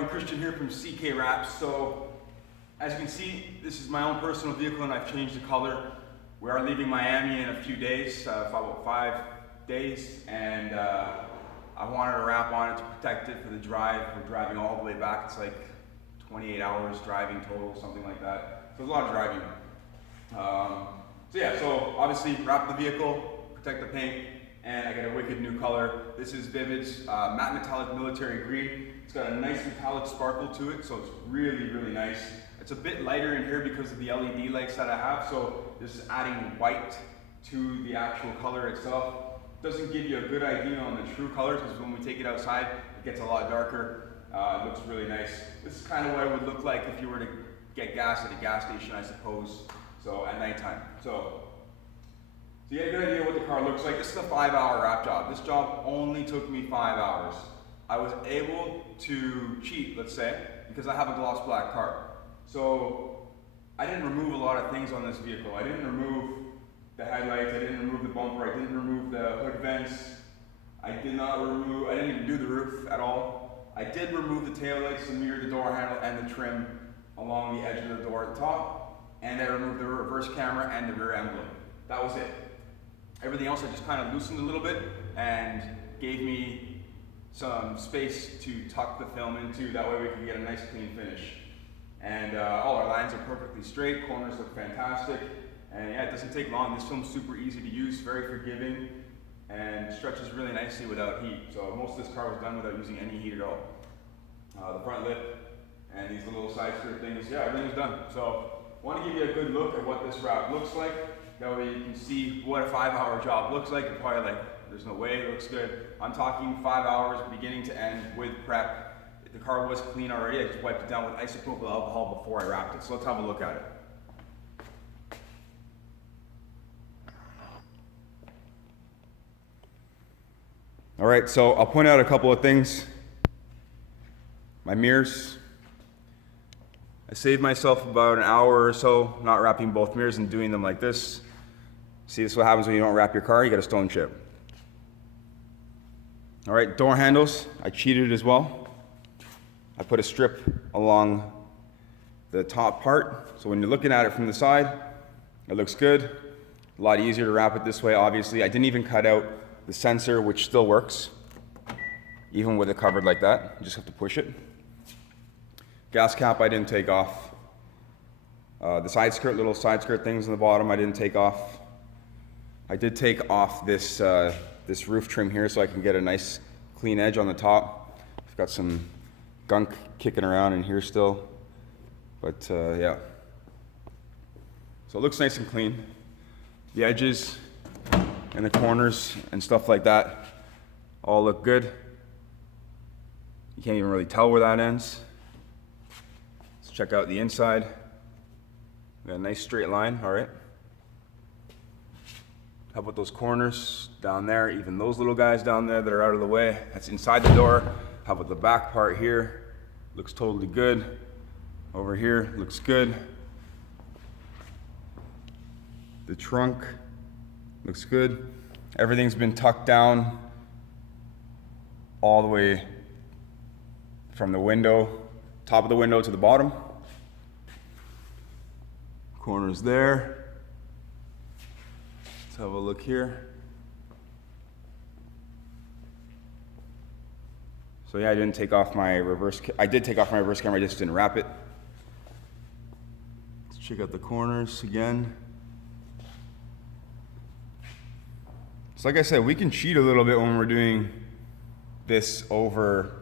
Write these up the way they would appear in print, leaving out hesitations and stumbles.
everyone, Christian here from CK Wraps. So, as you can see, this is my own personal vehicle and I've changed the color. We are leaving Miami in a few days, about 5 days, and I wanted a wrap on it to protect it for the drive. We're driving all the way back. It's like 28 hours driving total, something like that. So, there's a lot of driving. So obviously wrap the vehicle, protect the paint, and I got a wicked new color. This is Vivid's matte metallic military green. It's got a nice metallic sparkle to it, so it's really, really nice. It's a bit lighter in here because of the LED lights that I have, so this is adding white to the actual color itself. Doesn't give you a good idea on the true color because when we take it outside, it gets a lot darker. It looks really nice. This is kind of what it would look like if you were to get gas at a gas station, I suppose. So at nighttime. So you get a good idea what the car looks like. This is a 5-hour wrap job. This job only took me 5 hours. I was able to cheat, let's say, because I have a gloss black car. So I didn't remove a lot of things on this vehicle. I didn't remove the headlights, I didn't remove the bumper, I didn't remove the hood vents. I didn't even do the roof at all. I did remove the taillights, the mirror, the door handle, and the trim along the edge of the door at the top. And I removed the reverse camera and the rear emblem. That was it. Everything else I just kind of loosened a little bit and gave me some space to tuck the film into. That way we can get a nice clean finish. And all our lines are perfectly straight, corners look fantastic. And yeah, it doesn't take long. This film's super easy to use, very forgiving, and stretches really nicely without heat. So most of this car was done without using any heat at all. The front lip and these little side skirt things, yeah, everything's done. So I want to give you a good look at what this wrap looks like. That way you can see what a 5-hour job looks like. You're probably like, there's no way it looks good. I'm talking 5 hours beginning to end with prep. The car was clean already. I just wiped it down with isopropyl alcohol before I wrapped it. So let's have a look at it. All right, so I'll point out a couple of things. My mirrors. I saved myself about an hour or so not wrapping both mirrors and doing them like this. See, this is what happens when you don't wrap your car, you get a stone chip. All right, door handles, I cheated as well. I put a strip along the top part, so when you're looking at it from the side, it looks good. A lot easier to wrap it this way, obviously. I didn't even cut out the sensor, which still works, even with it covered like that. You just have to push it. Gas cap I didn't take off. The side skirt, little side skirt things on the bottom I didn't take off. I did take off this this roof trim here so I can get a nice clean edge on the top. I've got some gunk kicking around in here still, but yeah. So it looks nice and clean. The edges and the corners and stuff like that all look good. You can't even really tell where that ends. Let's check out the inside. We got a nice straight line, all right. How about those corners down there, even those little guys down there that are out of the way? That's inside the door. How about the back part here? Looks totally good. Over here, looks good. The trunk looks good. Everything's been tucked down all the way from the window, top of the window to the bottom. Corners there. Let's have a look here. So yeah, I didn't take off my reverse. I did take off my reverse camera. I just didn't wrap it. Let's check out the corners again. So like I said, we can cheat a little bit when we're doing this over,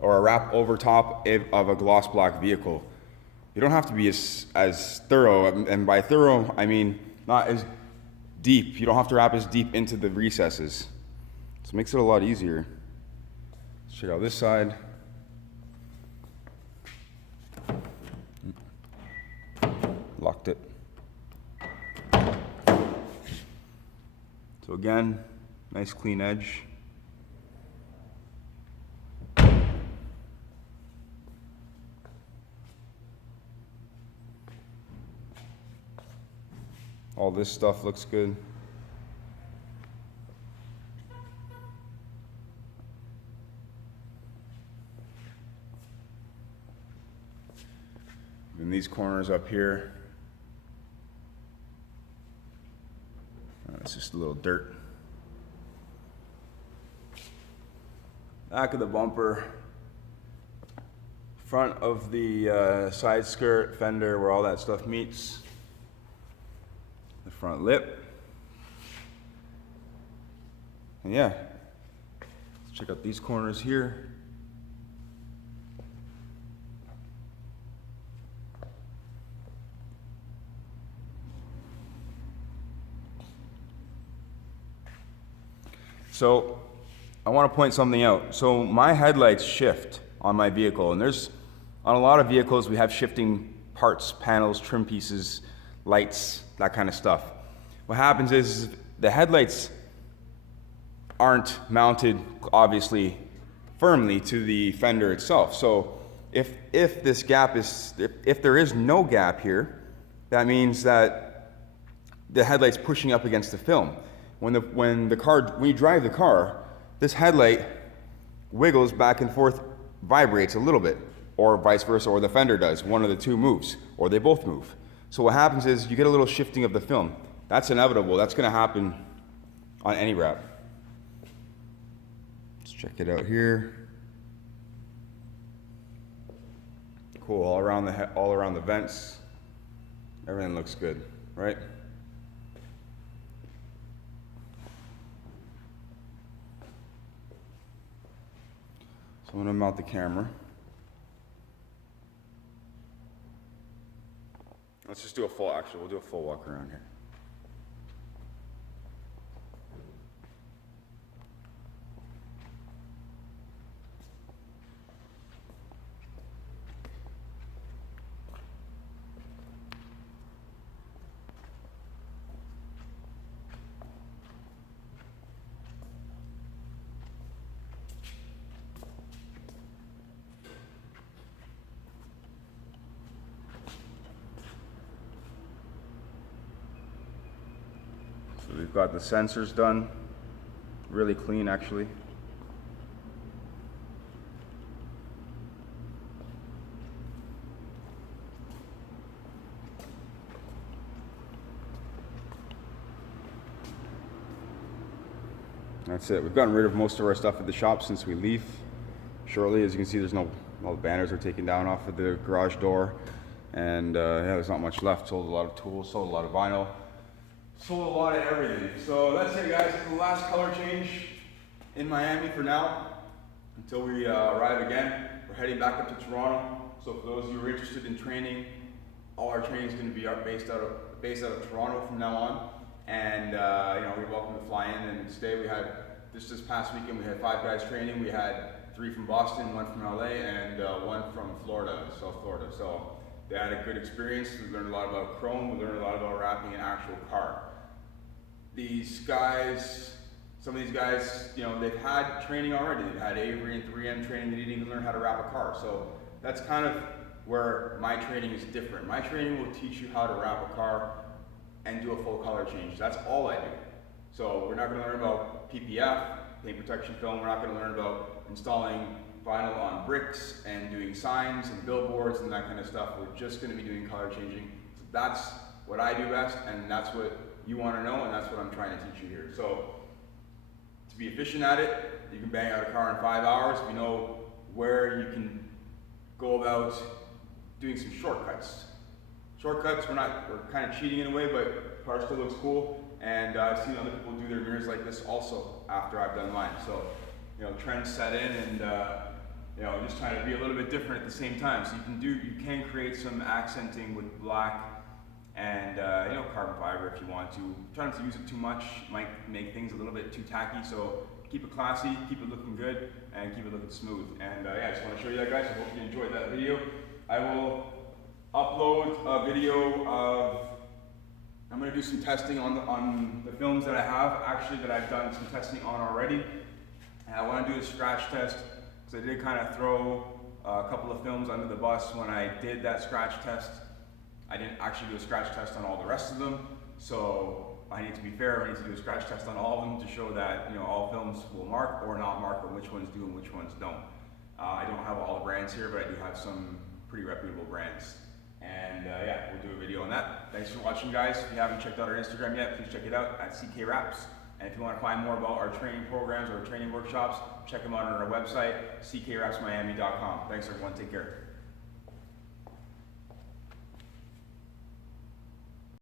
or a wrap over top of a gloss black vehicle. You don't have to be as thorough, and by thorough, I mean not as deep. You don't have to wrap as deep into the recesses. So it makes it a lot easier. Let's check out this side. Locked it. So again, nice clean edge. All this stuff looks good. In these corners up here, it's just a little dirt. Back of the bumper, front of the side skirt, fender, where all that stuff meets, the front lip. And yeah, let's check out these corners here. So I want to point something out. So my headlights shift on my vehicle, and there's, on a lot of vehicles, we have shifting parts, panels, trim pieces, lights, that kind of stuff. What happens is the headlights aren't mounted, obviously, firmly to the fender itself. So if this gap is, if there is no gap here, that means that the headlight's pushing up against the film. When you drive the car, this headlight wiggles back and forth, vibrates a little bit, or vice versa, or the fender does. One of the two moves, or they both move. So what happens is you get a little shifting of the film. That's inevitable. That's going to happen on any wrap. Let's check it out here. Cool. All around the vents. Everything looks good, right? So I'm going to mount the camera. Let's just do we'll do a full walk around here. So we've got the sensors done, really clean actually. That's it. We've gotten rid of most of our stuff at the shop since we leave shortly. As you can see, all the banners are taken down off of the garage door. And yeah, there's not much left. Sold a lot of tools, sold a lot of vinyl, sold a lot of everything. So that's it, guys. It's the last color change in Miami for now, until we arrive again. We're heading back up to Toronto. So for those of you who are interested in training, all our training is going to be based out of Toronto from now on. And you know, you're welcome to fly in and stay. We had this past weekend. We had 5 guys training. We had 3 from Boston, 1 from LA, and 1 from Florida, South Florida. So they had a good experience. We learned a lot about chrome. We learned a lot about wrapping an actual car. These guys, some of these guys, you know, they've had training already. They've had Avery and 3M training. They didn't even learn how to wrap a car. So that's kind of where my training is different. My training will teach you how to wrap a car and do a full color change. That's all I do. So we're not going to learn about PPF, paint protection film. We're not going to learn about installing vinyl on bricks and doing signs and billboards and that kind of stuff. We're just going to be doing color changing. So that's what I do best, and that's what you want to know, and that's what I'm trying to teach you here. So to be efficient at it, you can bang out a car in 5 hours. If you know where you can go about doing some shortcuts. Shortcuts, we're kind of cheating in a way, but car still looks cool. And I've seen other people do their mirrors like this also after I've done mine. So, you know, trends set in, and you know, just trying to be a little bit different at the same time. So you can create some accenting with black and you know, carbon fiber if you want to. Try not to use it too much, might make things a little bit too tacky. So keep it classy, keep it looking good, and keep it looking smooth. And yeah, I just want to show you that, guys. I hope you enjoyed that video. I will upload a video of, I'm going to do some testing on the films that I have, actually, that I've done some testing on already. And I want to do a scratch test, because I did kind of throw a couple of films under the bus when I did that scratch test. I didn't actually do a scratch test on all the rest of them, so I need to be fair. I need to do a scratch test on all of them to show that, you know, all films will mark or not mark, or which ones do and which ones don't. I don't have all the brands here, but I do have some pretty reputable brands. And yeah, we'll do a video on that. Thanks for watching, guys. If you haven't checked out our Instagram yet, please check it out at CK Wraps. And if you want to find more about our training programs or training workshops, check them out on our website, ckwrapsmiami.com. Thanks everyone, take care.